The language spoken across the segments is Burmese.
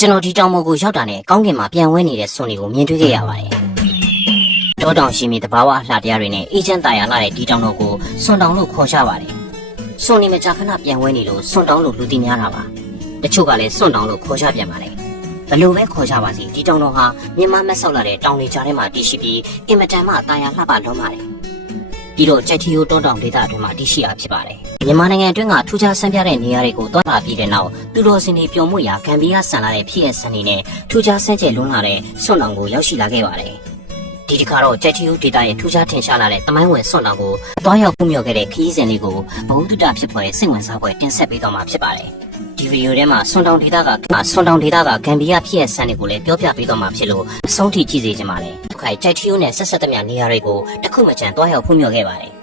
ကျွန်တော်ဒီတောင်ပေါ်ကိုရောက်တာနဲ့ကောင်းကင်မှာပြန်ဝဲနေတဲ့စွန်တွေကိုမြင်တွေ့ခဲ့ရပါတယ်။တောတောင်ရှိမီတဘာဝအလှတရားတွေနဲ့အေဂျင့်တာယာလာတဲ့ဒီတောင်တော်ကိုစွန်တောင်လို့ခေါ်ကြပါတယ်။စွန်နေမကြာခဏပြန်ဝဲနေလို့စွန်တောင်လို့လူသိများတာပါ။တချို့ကလည်းစွန်တောင်လို့ခေါ်ကြပြန်ပါတယ်။ဘလို့ပဲခေါ်ကြပါစီဒီတောင်တော်ဟာမြန်မာမက်ဆောက်လာတဲ့တောင်တွေကြားထဲမှာတည်ရှိပြီးအင်မတန်မှတာယာလှပလွန်းပါတယ်။ပြီးတော့ကြိုက်ထီယိုတောတောင်ဒေသအတွင်းမှာတည်ရှိတာဖြစ်ပါတယ်။မြန်မာနိုင်ငံအတွင်းကထူးခြားဆန်းပြတဲ့နေရာတွေကိုသွားလာပြီးတဲ့နောက်သူတော်စင်တွေပျော်မွေ့ရာဂမ်ဘီယာဆန်လာတဲ့ဖြစ်ရဆန်နေနဲ့ထူးခြားဆန်းကျယ်လွန်းလာတဲ့စွန်တောင်ကိုရောက်ရှိလာခဲ့ပါတယ်။ဒီတစ်ခါတော့ကြိုက်ထီယိုဒေသရဲ့ထူးခြားထင်ရှားလာတဲ့တမိုင်းဝင်စွန်တောင်ကိုသွားရောက်ဖူးမြော်ခဲ့တဲ့ခရီးစဉ်လေးကိုဘဝတုတဖြစ်ဖွယ်စိတ်ဝင်စားဖွယ်တင်ဆက်ပေးသွားမှာဖြစ်ပါတယ်။ဒီဗီဒီယိုထဲမှာစွန်တောင်ဒေသကဂမ်ဘီယာဖြစ်ရဆန်တွေကိုလည်းပြောပြပေးသွားမှာဖြစ်လို့အဆုံးထိကြည့်စေချင်ပါတယ်။ခိုင်ကြိုက်ထီယိုနဲ့ဆက်ဆက်သမျှနေရာတွေကိုတခုမှချန်သွားရောက်ဖူးမြော်ခဲ့ပါတယ်။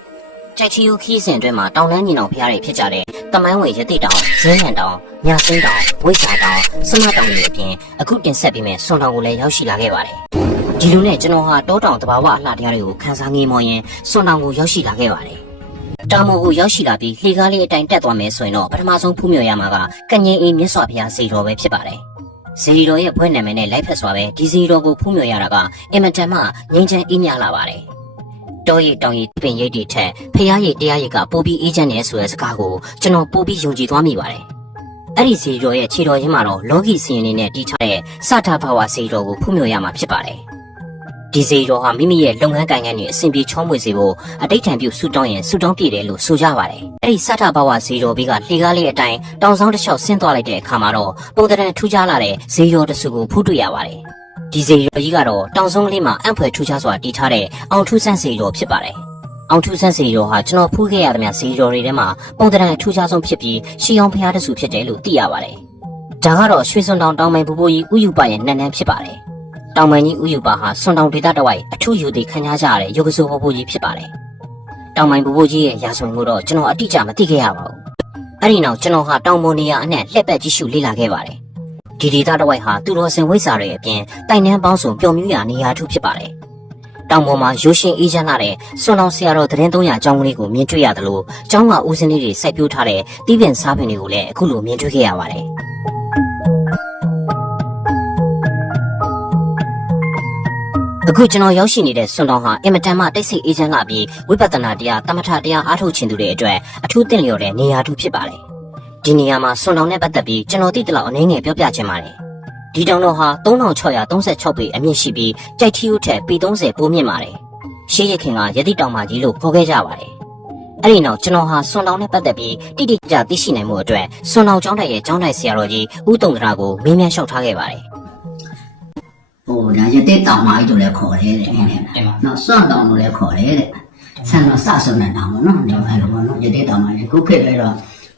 ကြိုက်ချီယိုခီးစဉ်အတွင်းမှာတောင်တန်းညီနောင်ဖျားတွေဖြစ်ကြတဲ့တမိုင်းဝင်ရတိတောင်ဇင်းရန်တောင်ညစင်းတောင်ဝိဆာတောင်စမတောင်တွေအပြင်အခုတင်ဆက်ပြီးမဲ့စွန်တောင်ကိုလည်းရောက်ရှိလာခဲ့ပါတယ်ဒီလိုနဲ့ကျွန်တော်ဟာတောတောင်တဘာဝအလှတရားတွေကိုခန်းစားငေးမောရင်စွန်တောင်ကိုရောက်ရှိလာခဲ့ပါတယ်တောင်ပေါ်ကိုရောက်ရှိလာပြီးလှေကားလေးအတိုင်းတက်သွားမယ်ဆိုရင်တော့ပထမဆုံးဖူးမြော်ရမှာကကညင်အေးမြတ်စွာဘုရားဇေတော်ပဲဖြစ်ပါတယ်ဇေတော်ရဲ့ဘွဲ့နာမည်နဲ့လိုက်ဖက်စွာပဲဒီဇေတော်ကိုဖူးမြော်ရတာကအင်မတန်မှငြိမ်းချမ်းအေးမြလာပါတယ်တောရီတောင်ရီပင်ရိပ်တွေထက်ဖျားရိပ်တရားရိပ်ကပိုပြီးအေးချမ်းနေဆိုတဲ့စကားကိုကျွန်တော်ပိုပြီးယုံကြည်သွားမိပါတယ်။အဲ့ဒီဇေတော်ရဲ့ခြေတော်ရင်းမှာတော့လောကီစီရင်နေနဲ့တီးထားတဲ့စတာဘဝဇေတော်ကိုဖူးမြော်ရမှာဖြစ်ပါတယ်။ဒီဇေတော်ဟာမိမိရဲ့လုပ်ငန်းကိုင်ငန်းတွေအဆင်ပြေချောမွေ့စေဖို့အတိတ်ထံပြုဆူတောင်းရင်ဆူတောင်းပြည့်တယ်လို့ဆိုကြပါတယ်။အဲ့ဒီစတာဘဝဇေတော်ဘေးကလှေကားလေးအတိုင်းတောင်ဆောင်တစ်လျှောက်ဆင်းသွားလိုက်တဲ့အခါမှာတော့ပုံသဏ္ဍာန်ထူးခြားလာတဲ့ဇေတော်တဆူကိုဖူးတွေ့ရပါတယ်။ဒီဇေတော်ကြီးကတော့တောင်ဆုံးလေးမှာအံ့ဖွယ်ထူးခြားစွာတည်ထားတဲ့အောင်ထူးဆန်းဇေတော်ဖြစ်ပါတယ်။အောင်ထူးဆန်းဇေတော်ဟာကျွန်တော်ဖူးခဲ့ရတဲ့ဇေတော်တွေထဲမှာပုံသဏ္ဍာန်အထူးခြားဆုံးဖြစ်ပြီးရှီအောင်ဖျားတဆူဖြစ်တယ်လို့သိရပါတယ်။ဒါကတော့ရွှေစွန်တောင်တောင်မိုင်ဘူကြီးဥယူပါရဲ့နန်းနန်းဖြစ်ပါတယ်။တောင်မိုင်ကြီးဥယူပါဟာစွန်တောင်ဒေသတစ်ဝိုက်အထူးယူသည်ခံကြရတဲ့ရုပ်ကဆိုးဘူကြီးဖြစ်ပါတယ်။တောင်မိုင်ဘူကြီးရဲ့ရာဇဝင်ကိုတော့ကျွန်တော်အတိအကျမသိခဲ့ရပါဘူး။အဲ့ဒီနောက်ကျွန်တော်ဟာတောင်ပေါ်နေရာအနှံ့လှည့်ပတ်ကြည့်ရှုလေ့လာခဲ့ပါတယ်။ဒီဒေသတစ်ဝိုက်ဟာသူတော်စင်ဝိဇ္ဇာတွေအပြင်တိုင်နှန်းပေါင်းစုံပျော်မြူးရာနေရာထူးဖြစ်ပါတယ်။တောင်ပေါ်မှာရိုးရှင်းအေးချမ်းလာတဲ့စွန်တောင်ဆရာတော်သတင်း300ကျောင်းကလေးကိုမြင်တွေ့ရတယ်လို့ကျောင်းကဦးစင်းလေးတွေစိုက်ပျိုးထားတဲ့တီးပင်စားပင်တွေကိုလည်းအခုလိုမြင်တွေ့ခဲ့ရပါတယ်။အခုကျွန်တော်ရောက်ရှိနေတဲ့စွန်တောင်ဟာအင်မတန်မှတိတ်ဆိတ်အေးချမ်းလာပြီးဝိပဿနာတရားတမထတရားအားထုတ်ခြင်းသူတွေအတွက်အထူးသင့်လျော်တဲ့နေရာထူးဖြစ်ပါတယ်။ဒီနေရာမှာစွန်တောင်နဲ့ပတ်သက်ပြီးကျွန်တော်သိတဲ့လောက်အနည်းငယ်ပြောပြချင်ပါတယ်။ဒီတောင်တော်ဟာ3636ပေအမြင့်ရှိပြီးကြိုက်ထီယိုထက်ပေ30ပိုမြင့်ပါတယ်။ရှေးရခင်ကယတိတောင်မကြီးလို့ခေါ်ခဲ့ကြပါတယ်။အဲ့ဒီနောက်ကျွန်တော်ဟာစွန်တောင်နဲ့ပတ်သက်ပြီးတိတိကျကျသိရှိနိုင်မှုအတွက်စွန်တောင်ကျောင်းတိုက်ရဲ့ကျောင်းတိုက်ဆရာတော်ကြီးဦးတုံတရာကိုမေးမြန်းလျှောက်ထားခဲ့ပါတယ်။ဟိုဒါယတိတောင်မကြီးတို့လည်းခေါ်တယ်တဲ့။နော်စွန်တောင်တို့လည်းခေါ်တယ်တဲ့။ဆန်တော်စဆွန်တဲ့တောင်ပေါ့နော်။ဒီအဲ့လိုပေါ့နော်ယတိတောင်မကြီးခုခေတ်လည်းတော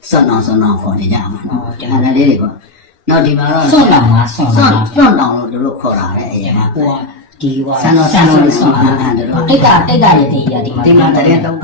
့စွန်တောင်ခေါ်နေကြမှာနော်။အဲ့ဒါလေးတွေကနောက်ဒီမှာတော့စွန်တောင်လို့တို့ခေါ်တာလေအရင်ကဟိုဒီဟိုဆန်တော်စွန်တို့တိတ်ကရသေးရဒီမှာတည်းတော့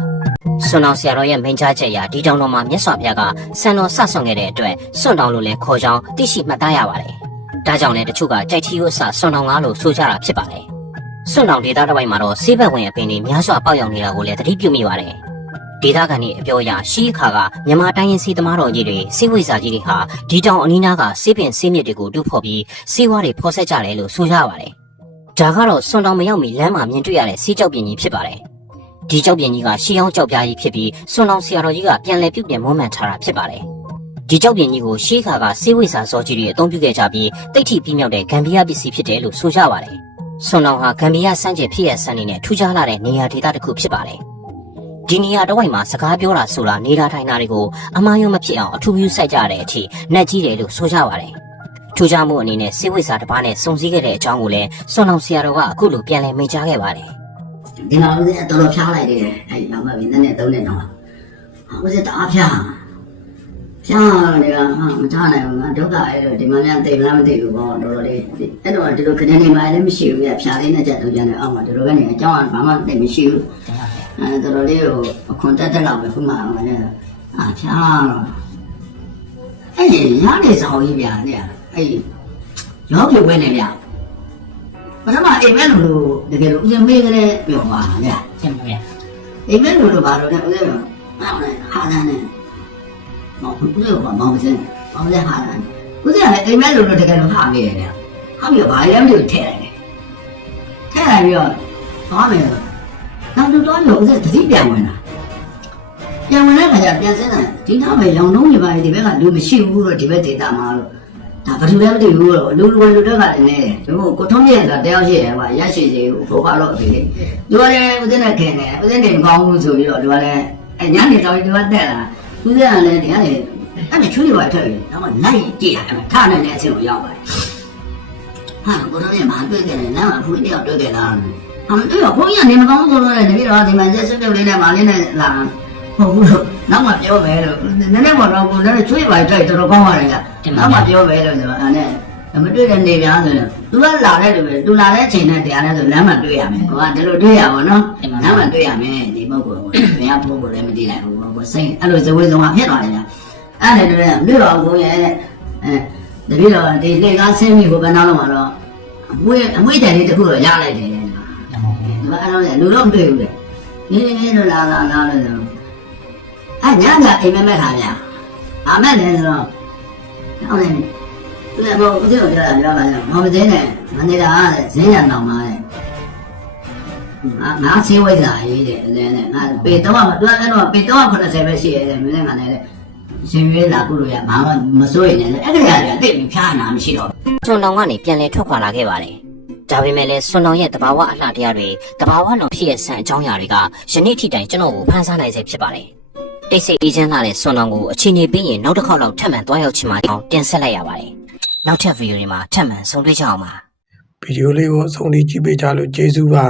စွန်တောင်ဆရာတော်ရဲ့မိန့်ကြားချက်အရဒီတောင်တော်မှာမြတ်စွာဘုရားကဆန်တော်ဆဆွန်ခဲ့တဲ့အတွက်စွန်တောင်လို့လည်းခေါ်ကြောင်းသိရှိမှတ်သားရပါတယ်။ဒါကြောင့်လည်းတချို့ကကြိုက်ထီယိုဆစွန်တောင်ကားလို့ဆိုကြတာဖြစ်ပါတယ်။စွန်တောင်ဒေသတစ်ဝိုက်မှာတော့ဆေးဘက်ဝင်အပင်တွေများစွာပေါက်ရောက်နေတာကိုလည်းသတိပြုမိပါတယ်။ဒေသခံတွေအပြောအရရှီးခါကမြန်မာတိုင်းရင်းစီသမားတော်ကြီးတွေစေဝိဇာကြီးတွေဟာဒီတောင်အနီးနားကစေးပင်စေးမြစ်တွေကိုတူးဖော်ပြီးစေးဝါးတွေဖော်ဆက်ကြတယ်လို့ဆိုကြပါတယ်။ဒါကတော့စွန်တောင်မရောက်မီလမ်းမှာမြင်တွေ့ရတဲ့စေးကြောက်ပြင်းကြီးဖြစ်ပါတယ်။ဒီကြောက်ပြင်းကြီးကရှီးအောင်ကြောက်ပြားကြီးဖြစ်ပြီးစွန်တောင်ဆရာတော်ကြီးကပြန်လည်ပြုပြင်မွမ်းမံထားတာဖြစ်ပါတယ်။ဒီကြောက်ပြင်းကြီးကိုရှေးခါကစေးဝိဇာစောကြီးတွေအသုံးပြုခဲ့ကြပြီးတိတ်ထိပြီးမြောက်တဲ့ဂမ်ဘီယာပစ္စည်းဖြစ်တယ်လို့ဆိုကြပါတယ်။စွန်တောင်ဟာဂမ်ဘီယာစံကျင်ဖြစ်ရဆန်းနေတဲ့ထူးခြားလာတဲ့နေရာဒေသတစ်ခုဖြစ်ပါတယ်။ဒီနေရာတစ်ဝိုက်မှာစကားပြောတာဆိုတာနေတာထိုင်တာတွေကိုအမှားယွင်းမဖြစ်အောင်အထူးပြုစိုက်ကြတဲ့အထိနှက်ကြီးတယ်လို့ဆိုကြပါတယ်။ထူးခြားမှုအနေနဲ့စေဝိဇာတစ်ပါးနဲ့စုံစည်းခဲ့တဲ့အကြောင်းကိုလည်းစွန်တောင်ဆရာတော်ကအခုလိုပြန်လည်မိန့်ကြားခဲ့ပါတယ်။ဒီမှာဦးဇင်းတော်ဖျားလိုက်တယ်။အဲ့နောက်မှပြီးနဲ့3နဲ့တော့ဦးဇင်းတအားဖျားတယ်ကမထားနိုင်ဘူးငါဒုက္ခအဲ့လိုဒီမှာလည်းသိမလားမသိဘူးပေါ့တော်တော်လေးအဲ့တော့ဒီလိုခဏနေမှလည်းမရှိဘူးပြဖျားလေးနဲ့ချက်တော့ကျန်တယ်အောက်မှာဒီလိုကနေအကြောင်းဘာမှသိမရှိဘူး။တော်တော်လေးကိုအခွန်တက်လောက်ပဲခုမှလည်းဖျားတော့အဲ့ဒီရနေဆောင်ကြီးဗျာတဲ့အဲ့ရောပြုတ်ပဲနေဗျာပထမအိမ်မဲလို့တကယ်လို့ဦးဇင်းမေးကြတဲ့ပြောပါဗျာကျင်ပါဗျာအိမ်မဲလို့ဘာလို့လဲဦးဇင်းဟာတယ်ဟာတယ်မောင်ဦးဇင်းကမောင်စင်းဟာတယ်ဦး ဦးဇင်းကလည်းအိမ်မက်လို့တကယ်လို့ဟာမိတယ်ဗျဟာပြီးတော့ဘာလဲမလို့ထဲလိုက်တယ်ထဲလိုက်ပြီးတော့သွားမယ်နောက်တူတော့လို့ဦးဇင်းတတိပြန်ဝင်တာပြန်ဝင်တဲ့ခါကျပြန်စင်းတယ်ဒီနောက်ပဲရောင်လုံးနေပါလေဒီဘက်ကလူမရှိဘူးလို့ဒီဘက်ဒေတာမှာလို့ဒါဘာလို့လဲမသိဘူးလို့လူတွေကလည်းနေတယ်ဒီကိုထုံးပြရတာတယောက်ရှိတယ်ကွာရက်ရှိစီကိုဘောပါတော့အဖေလေသူကလည်းဦးဇင်းနဲ့ခင်တယ်ဦးဇင်းနေမကောင်းဘူးဆိုပြီးတော့သူကလည်းညနေတော့သူကတက်လာဦးဇင်းကလည်းဒီကနေအဲ့ဒါချွေးပါထွက်ပြီတော့လိုက်ကြည့်ရတယ်ထားနိုင်တဲ့အချိန်ကိုရောက်ပါတယ်ဟာကိုတော့လည်းမတွေ့ခဲ့တယ်နားမှာဖူးတယောက်တွေ့ခဲ့တာအမတွေ့တော့ဘုန်းကြီးကနေမကောင်းဆိုလို့လည်းတပည့်တော်ဒီမှာရက်စွပ်ပြုတ်လေးနဲ့မလေးနဲ့လာဟုတ်ဘူးလို့နောက်မှပြောမယ်လို့နည်းနည်းပေါ်တော့ကိုလည်းချွေးပါတိုက်တော်တော်ကောင်းပါတယ်ကနောက်မှပြောမယ်လို့ဆိုတော့အဲ့နဲ့မတွေ့တဲ့နေပြားဆိုရင်သူကလာတဲ့လူပဲသူလာတဲ့အချိန်နဲ့တရားနဲ့ဆိုလမ်းမှာတွေ့ရမယ်ကိုကဒီလိုတွေ့ရပါတော့လမ်းမှာတွေ့ရမယ်ဒီပုဂ္ဂိုလ်ကိုဘယ်ကပုဂ္ဂိုလ်လည်းမသိနိုင်ဘူးကိုစိတ်အဲ့လိုဇဝေဇုံကဖြစ်သွားတယ်ညာအဲ့ဒါတည်းမြို့တော်ကိုရဲ့တပည့်တော်ဒီလေကားဆင်းပြီးကိုပဲနောက်တော့မှာတော့အမွေးတယ်လေးတခုတော့ရလိုက်တယ်ဒီမှာအဲ့တော့လူတော့မတွေ့ဘူးလေနေလို့လာလို့ဆိုအဲ့ညကအိမ်မက်ခါညာအမက်လည်းဆိုတော့ဟုတ်တယ်သူလည်းဘောဦးဇင်းကိုပြောတာမောင်မင်းနဲ့မနေတာဇင်းရနောင်ပါတဲ့ငါဆေးဝိဇ္ဇာရေးတယ်အဲ့နဲ့ငါပေတော့မှသူကလည်းတော့ပေတော့80ပဲရှိရတယ်မင်းလည်းငါလည်းရှင်ရွေးလာကုလို့ရဘာမှမစိုးရင်လည်းအဲ့ဒီကတိတ်ပြီးဖြားနာမရှိတော့ စွန်တောင်ကနေပြန်လည်ထွက်ခွာလာခဲ့ပါတယ်ဒါပေမဲ့လည်းစွန်တောင်ရဲ့တဘာဝအလှတရားတွေတဘာဝလုံးဖြစ်ရဲ့ဆန်အကြောင်းအရာတွေကယနေ့ထိတိုင်ကျွန်တော်ကိုဖန်ဆန်းနိုင်စေဖြစ်ပါတယ်တိတ်ဆိတ်အေးချမ်းလာတဲ့စွန်တောင်ကိုအချိန်ကြီးပြီးရင်နောက်တစ်ခေါက်လောက်ထပ်မံသွားရောက်ချင်မှကြောင်းတင်ဆက်လိုက်ရပါတယ်နောက်ထပ်ဗီဒီယိုတွေမှာထပ်မံဆုံတွေ့ကြအောင်ပါ ဗီဒီယိုလေးကိုအဆုံးထိကြည့်ပေးကြလို့ကျေးဇူးပါ